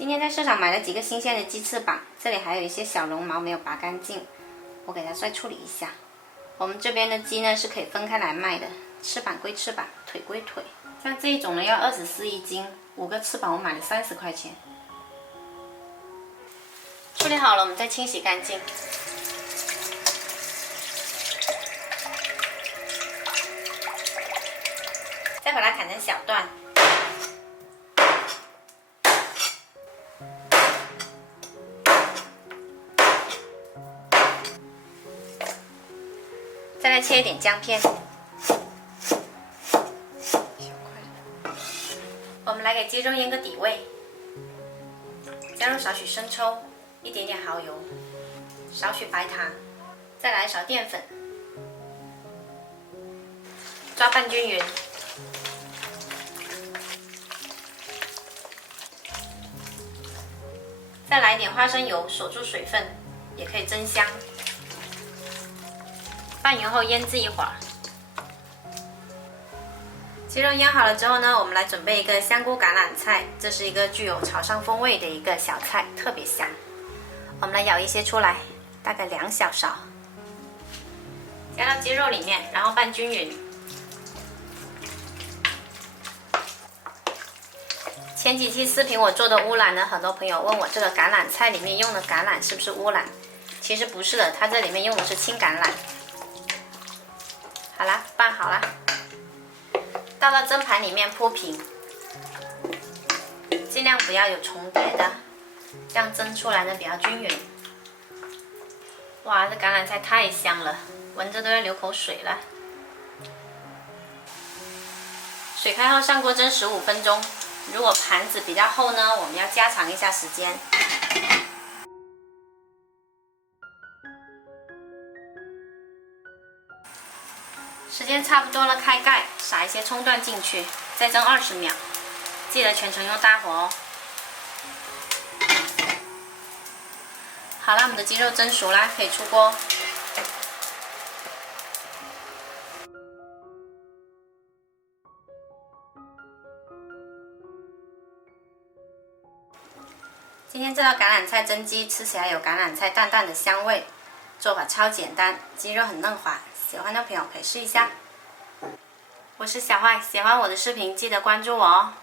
今天在市场买了几个新鲜的鸡翅膀，这里还有一些小绒毛没有拔干净，我给它再处理一下。我们这边的鸡呢是可以分开来卖的，翅膀归翅膀，腿归腿。像这一种呢要24一斤，5个翅膀我买了30块钱。处理好了，我们再清洗干净。再把它砍成小段。再来切一点姜片，小块。我们来给鸡肉腌个底味，加入少许生抽，一点点蚝油，少许白糖，再来一勺淀粉，抓拌均匀。再来一点花生油，锁住水分，也可以增香。拌匀后腌制一会儿。鸡肉腌好了之后呢，我们来准备一个香菇橄榄菜，这是一个具有潮汕风味的一个小菜，特别香。我们来舀一些出来，大概2小勺，加到鸡肉里面，然后拌均匀。前几期视频我做的乌兰呢，很多朋友问我这个橄榄菜里面用的橄榄是不是乌兰？其实不是的，它这里面用的是青橄榄。好啦，拌好了，倒到蒸盘里面铺平，尽量不要有重叠的，这样蒸出来呢比较均匀。哇，这橄榄菜太香了，闻着都要流口水了。水开后上锅蒸15分钟，如果盘子比较厚呢，我们要加长一下时间。时间差不多了，开盖，撒一些葱段进去，再蒸20秒，记得全程用大火哦。好了，我们的鸡肉蒸熟啦，可以出锅。今天这道橄榄菜蒸鸡吃起来有橄榄菜淡淡的香味，做法超简单，鸡肉很嫩滑，喜欢的朋友可以试一下。我是小坏，喜欢我的视频记得关注我哦。